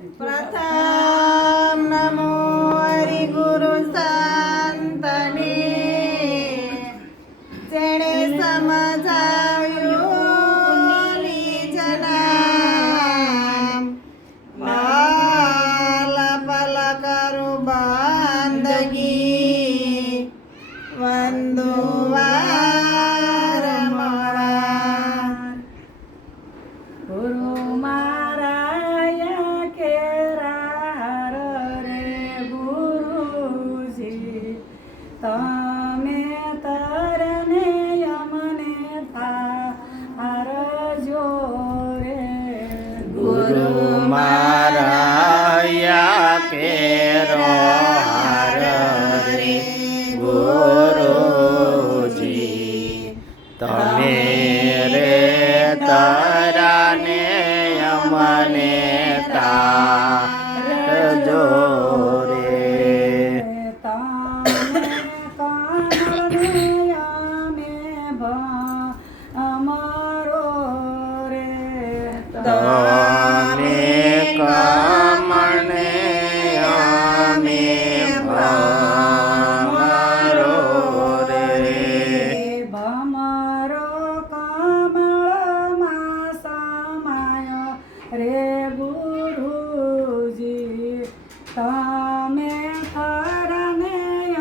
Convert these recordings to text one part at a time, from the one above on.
પ્રથમ નમો હરિગુરુ સંતને, જેણે સમજાવ્યું નિજના. પલ કરું બંદગી, વંદુ વારંવાર. ગુરુ મારા કેરા રે ગુરુજી, તમે તરને યમને તારજો રે. ગુરુ મારા કેરો હાર રે ગુરુજી, તમે રે તરાને અમને તારજો રે. તમે કામને અમે અમારો રે. તમે કમણે અમે ભમરો રે. ભમરો કમળમાં સમાય રે ગુરુજી, તમે થરને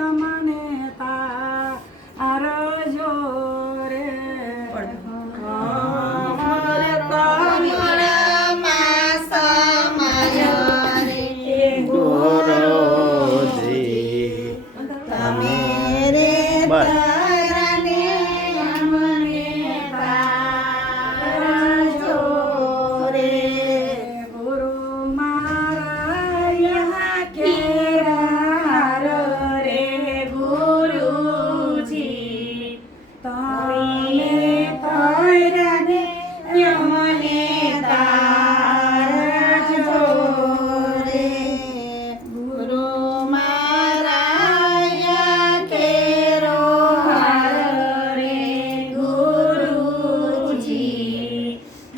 અમને તારજો રે. ગુરુજી, તમે બસ ગુરુ મારા કેરા રે ગુરુજી, તમે તરને યમને તારજો રે. ગુરુ મારા કેરો હાર રે ગુરુજી,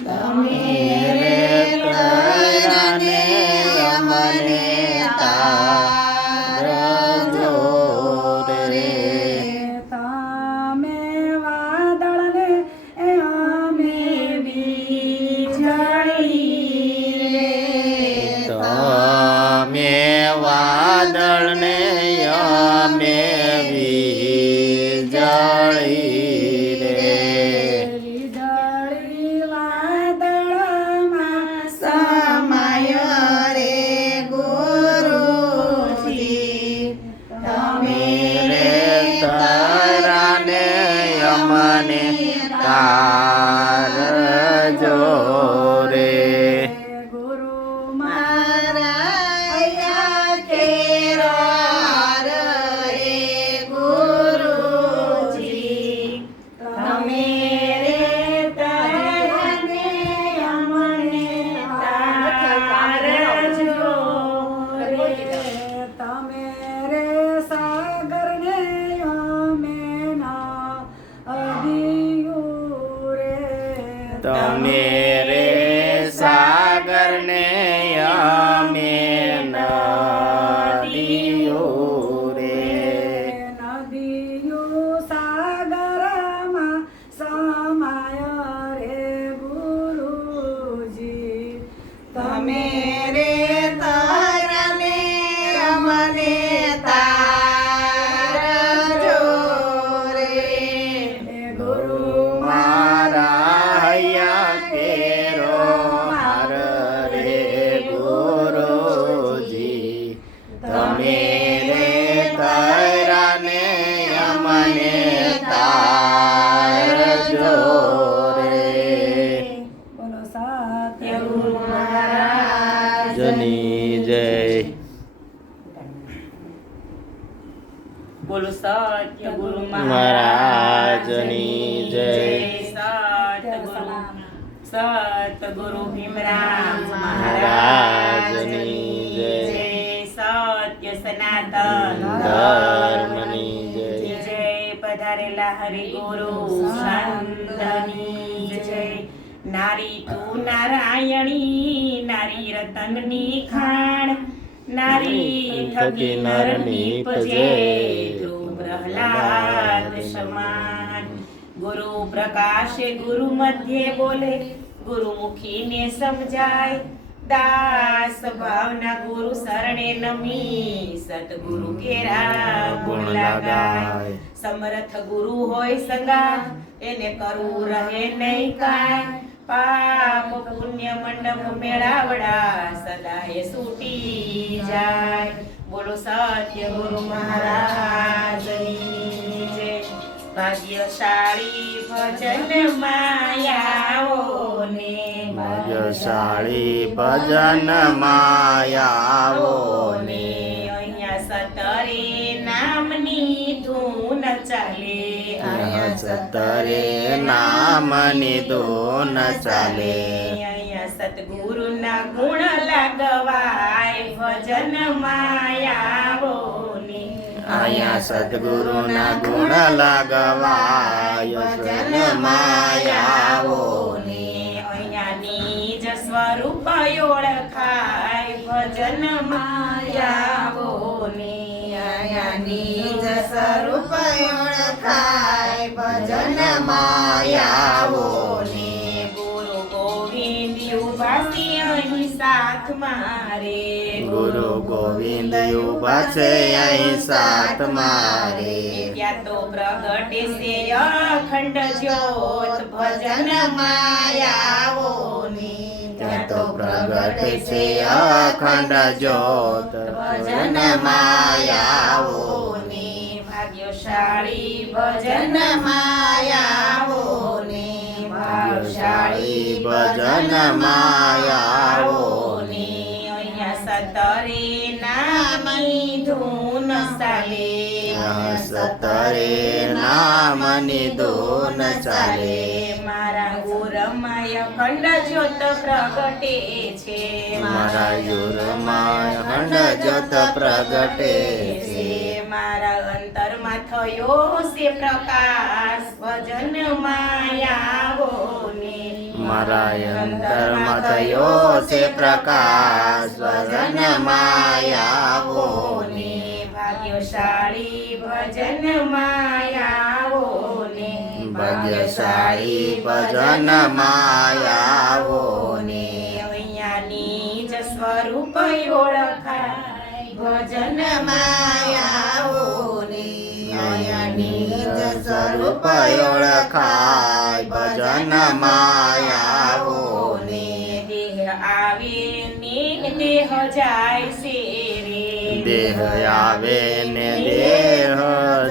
તમે રે તરને અમને તારજો રે. તમે વાદળને અમે વીજળી રે. તમે વાદળને અમે વીજળી રે. વીજળી વાદળમાં સમાય રે ગુરુજી, તમે રે તારાને અમને તારજો રે. ગુરુ મારા કેરો હાર રે ગુરુજી, તમે રે તરને અમને તારજો રે. તમે રે સાગરને અમે નદીયું રે. તમે રે સાગરને અમે નદીઓ રે. નદીયું સાગરમાં સમાય રે ગુરુજી, તમે રે તરને અમને તારજો રે. ગુરુ મારા કેરો હાર રે ગુરુજી, તમે રે તારાને અમને તારજો રે. બોલો સત્ય ગુરુ મહારાજ જની જય. બોલો સત્ય ગુરુ મહારાજની જય. સતગુરુ ભીમરાવ મહારાજની જય. સત્ય સનાતન ધર્મની જય. જય. પધારેલા હરિગુરુ સંતની જય. નારી તું નારાયણી, નારી રતનની ખાણ, નારી થકી નર નીપજે, ધ્રુવ પ્રહલાદ સમાન. ગુરુ પ્રકાશે ગુરુ મધ્યે બોલે, ગુરુમુખીને સમજાય, દાસ ભાવના ગુરુ શરણે નમી, સતગુરુ કેરા ગુણ લગાય. સમર્થ ગુરુ હોય સંગા, એને કરવું રહે નહીં કાંઈ, પાપ પુણ્ય મંડપ મેળાવડા, સદાય છૂટી જાય. બોલો સત્ય ગુરુ મહારાજની જય. ભાગ્યશાળી ભજન માયાઓને, ભાગ્યશાળી ભજન માયાઓને, અહીંયા સતરે નામની ધૂન ચાલે, અહીંયા સતરે નામની ધૂન ચાલે. અહીંયા સતગુરુના ગુણ લાગવાય, ભજન માયાઓને, અહીંયા સદગુરુના ગુણ લાગવાય, ભજન માયાઓને. અહીંયા નિજ સ્વરૂપ ઓળખાય, ભજન માયાઓને. અહીંયા નિજ સ્વરૂપ ઓળખાય, ભજન માયાઓને. ગુરુ ગોવિંદ ઉભા છે અહીં સાથ મારે, ગુરુ ગોવિંદ ઉભા છે અહીં સાથ મારે. ત્યાં તો પ્રગટે છે અખંડ જ્યોત, ભજન માયાઓને. ત્યાં તો પ્રગટે છે અખંડ જ્યોત, ભજન માયાઓને. ભાગ્યશાળી ભજન માયાઓને. ભાગ્યશાળી ભજન માયાઓને. અહીંયા સતરે નામની ધૂન ચાલે, સતરે નામની ધૂન ચાલે. મારા ગુરમાય અખંડ જ્યોત પ્રગટે છે, મારા યુરમાં અખંડ જ્યોત પ્રગટે છે. મારા અંતરમાં થયો છે પ્રકાશ, ભજન માયાઓને. મારા અંતરમાં થયો છે પ્રકાશ, ભજન માયાઓને. ભાગ્યશાળી ભજન માયાઓને, ભાગ્યશાળી ભજન માયાઓને. અહીંયા નિજ સ્વરૂપ ઓળખાય, ભજન માયાઓને. અહીંયા નિજ સ્વરૂપ ઓળખાય, ભજન માયાઓને. દેહ આવે ને દેહ જાય છે રે, દેહ આવે ને દેહ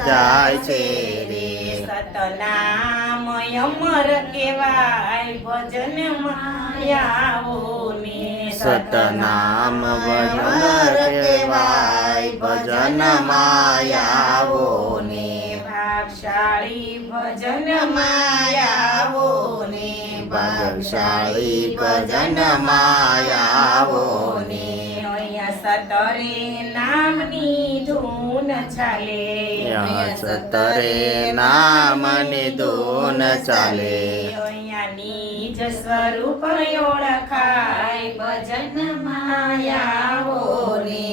જાય છે રે. સતનામ અમર કહેવાય, ભજન માયાઓને. સતનામ ભજન કહેવાય, ભજન માયાઓને. ભાગશાળી ભજન માયાઓને. ભાગશાળી ભજન માયાઓને. અહીંયા સતરે નામની ધૂન ચાલે, અહીંયા સતરે નામની ધૂન ચાલે. અહીંયા નિજ સ્વરૂપ ઓળખાય, ભજન માયાઓને.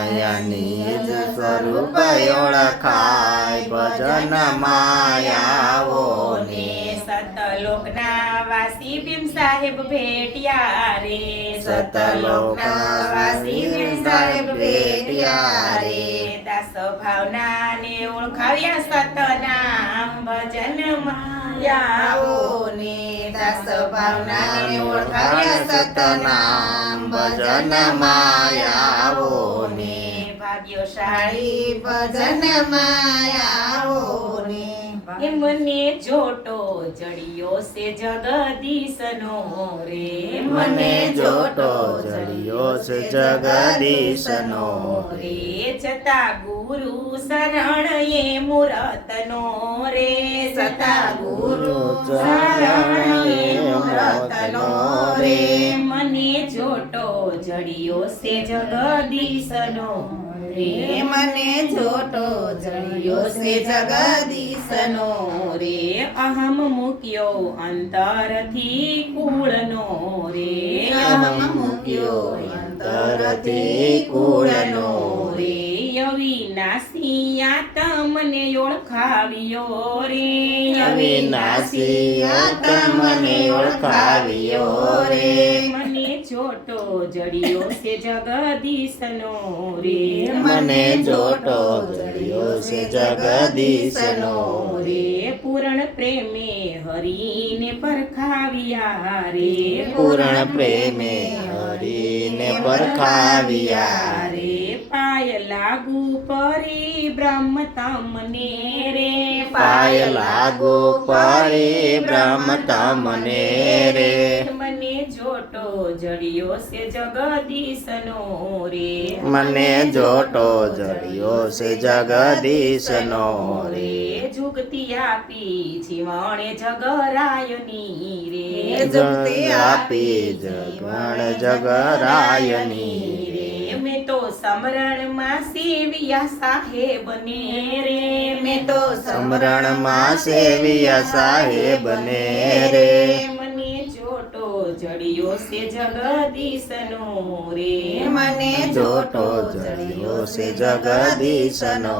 અહીંયા નિજ સ્વરૂપ ઓળખાય, ભજન માયાઓને. સતલોકના વાસી ભીમ સાહેબ ભેટ્યા રે, સતલોકના વાસી ભીમ સાહેબ ભેટ્યા રે. દાસ ભાવના ને ઓળખાવ્યા સતનામ, ભજન માયાઓને. દાસ ભાવનાને ઓળખાવ્યા સતનામ, ભજન માયાઓને. ભાગ્યશાળી ભજન માયાઓને. મને જોટો જડિયો છે જગદીશનો રે, મને જોટો જડિયો છે જગદીશનો રે. છતા ગુરુ શરણ એ મૂરતનો રે, સતા ગુરુ શરણ એ મૂરતનો રે. મને મને જોટો જડિયો છે જગદીશનો રે મને જોટો જળિયો છે જગદીશનો રે અહમ મૂક્યો અંતરથી કુળનો રે અહમ મૂક્યો અંતરથી કુળનો રે અવિનાશી તમને ઓળખાવ્યો રે અવિનાશી તમને ઓળખાવ્યો રે મને જોટો જડિયો છે જગદીશનો રે મને જોટો જડિયો છે જગદીશનો રે પૂર્ણ પ્રેમે હરીને પરખાવ્યા રે પૂર્ણ પ્રેમે હરીને પરખાવ્યા રે પાય લાગુ પરી બ્રહ્મ તમને રે પાય લાગુ પરી બ્રહ્મ તમને રે મને જોટો જડિયો છે જગદીશનો રે મને જોટો જડિયો છે જગદીશનો રે જુગતી આપી જીવણે જગરાયની રે જગતિ આપી જગણ જગરાયની રે મેં તો સમરણમાં સેવિયા સાહેબને રે મેં તો સમરણમાં સેવિયા સાહેબને રે મને જોટો જડિયો છે જગદીશનો રે મને જોટો જડિયો છે જગદીશનો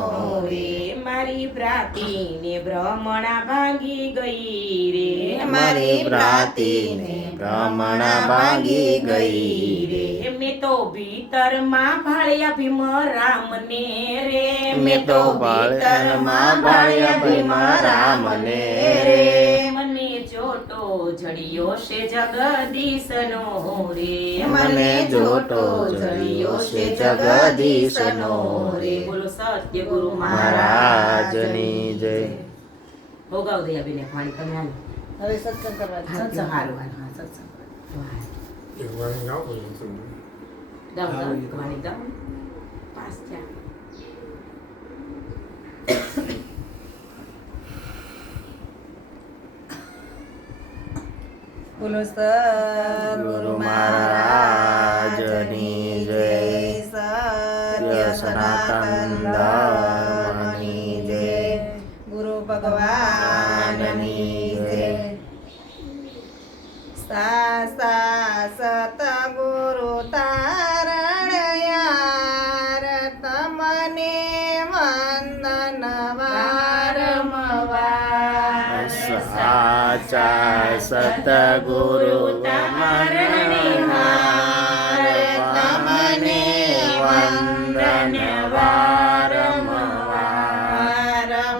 રે મારી ભ્રાતીને બ્રહ્મણા ભાંગી ગઈ રે મારી ભ્રાતીને બ્રાહ્મણા ભાંગી ગઈ રે મેં તો ભીતરમાં ભાળ્યા ભીમ રામને રે મેં તો બાળકમાં ભાળ્યા ભીમ રામને રે મને જોટો જડિયો છે જગદીશનો રે મને જોટો જડિયો છે જગદીશનો રે બોલો સત્ય ગુરુ મહારાજની જય ભોગાવ દયા બેને પાણી તમે હાલો હવે સત્સંગ કરવા સત્સંગ હારું હાલો હા સત્સંગ ગાવ પાણી ગાવ પાસ જા બોલો સદગુરુ મહારાજની જય સત્ય સનાતન ધર્મની જય ગુરુ ભગવાનની જય સા સતગુરુ તારણ યાર તમને વંદન વારંવાર સાચા સતગુરુ તમારણિહાર તમને વંદન વારંવાર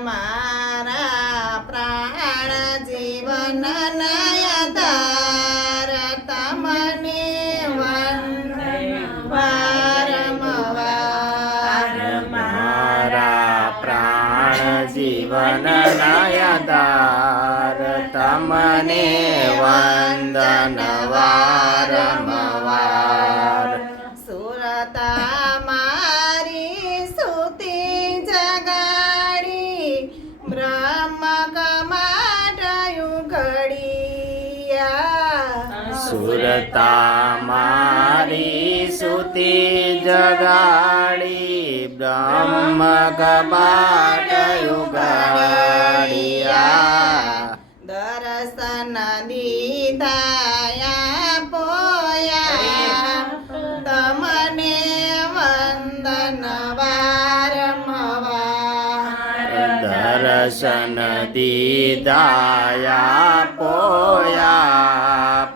મારા પ્રાણ જીવન નયધાર તમને વંદન વારંવાર મારા પ્રાણ જીવન નાયદાર તમને વંદન વારંવાર સુરતા મારી સુતી જગાડી બ્રહ્મ કમાટયું ઘડિયા સુરતા મારી સુતી જગાડી બ્રહ્મ કબાટ યુગાડિયા દર્શન દીધાયા પોયા તમને વંદન વારંવાર દર્શન દીદાયા પોયા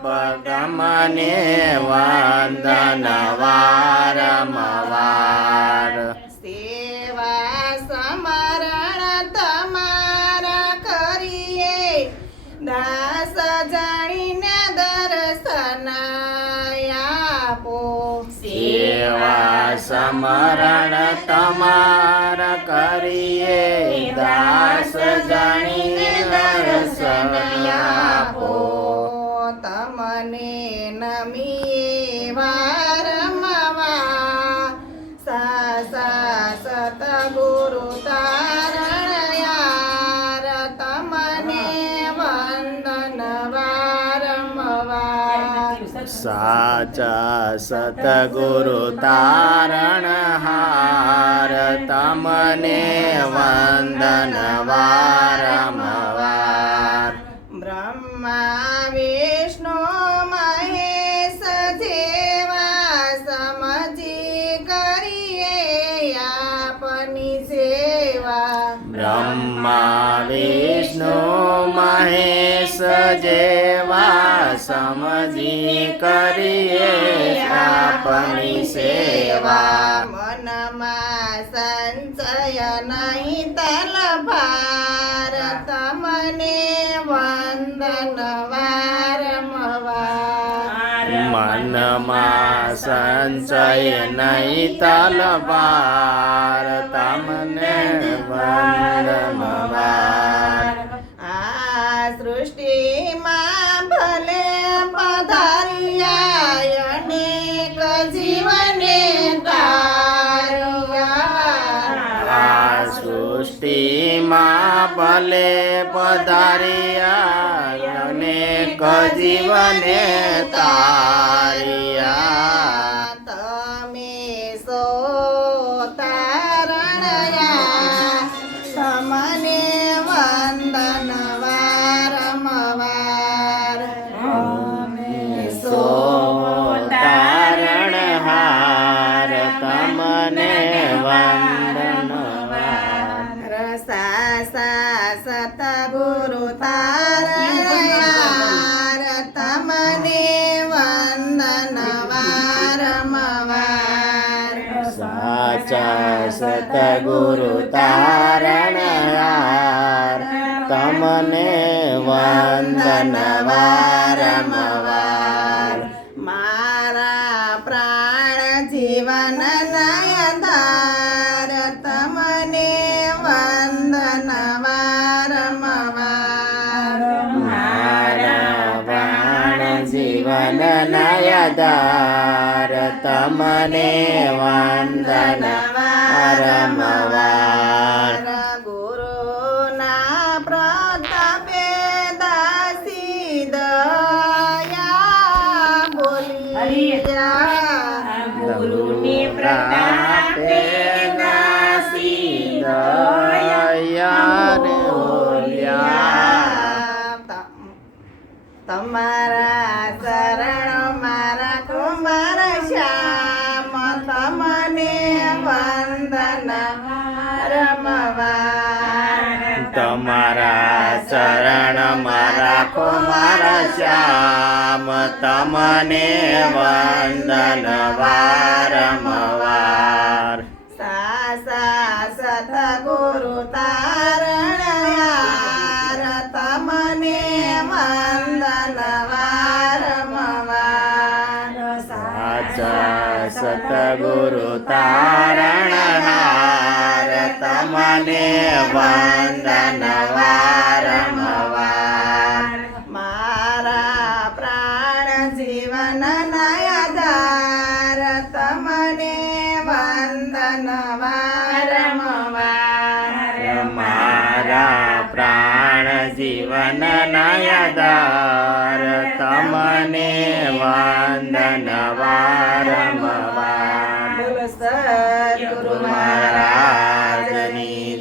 પગમને વંદન વારંવાર સેવા સમરણ તમારા કરીએ દાસ જાણીને દર્શન આપો સેવા સમરણ તમાર કરીએ દાસ જાણીને દર્શન આપો તમને નમીએ વારંવાર સતગુરુ તારણ યાર તમને વંદન વારંવાર સાચા સતગુરુ તારણહાર તમને વંદન વારંવાર. બ્રહ્મા વિષ્ણુ મહેશ જેવા સમજી કરીએ આપની સેવા. બ્રહ્મા વિષ્ણુ મહેશ જેવા સમજી કરીએ આપની સેવા. મનમાં સંશય નહીં તલભાર તમને વંદન વારંવાર. મનમાં સંશય નહીં તલવાર તમને વંદન વાર. આ સૃષ્ટિમાં ભલે પધાર્યા અનેક જીવને તાર્યા. આ સૃષ્ટિમાં ભલે પધાર્યા અનેક જીવને તાર્યા. તમે સો તારણયા તમને વંદન વારંવાર. સો તારણહાર તમને વંદન વાર. રસા સતગુરુ તારણયાર તમને વંદન વારંવાર. સાચા સતગુરુ તારણહાર તમને વંદન વારંવાર. મારા પ્રાણ જીવન નયધાર તમને વંદન વારંવાર. મારા પ્રાણ જીવન નયધાર તમને વંદન વારંવાર. ગુરુના પ્રતાપે દાસી દયા બોલિયા. ગુરુની પ્રતાપે દાસી દયા રે ઓલ્યા. તમારા શરણ મારા કુમાર શ્યામ તમને વંદન વારંવાર. તમારા ચરણ મારા કુમાર શ્યામ તમને વંદન વારંવાર. સાસા સતગુરુ તારણયાર તમને વંદન વારંવાર. સાચા સતગુરુ તારણહાર તમને વંદન વારંવાર. મારા પ્રાણ જીવન નયધાર તમને વંદન વારંવાર. મારા પ્રાણ જીવન નયધાર તમને વંદન વારંવાર. બોલો સદગુરુ મહારાજની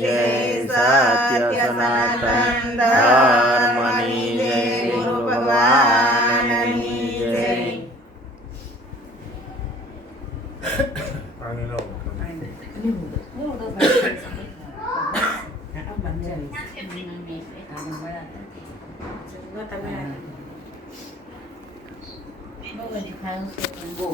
જય. સત્ય સનાતન ધર્મની જય. ગુરુ ભગવાનની જય. બહુ બધી ખાયું છે પણ બહુ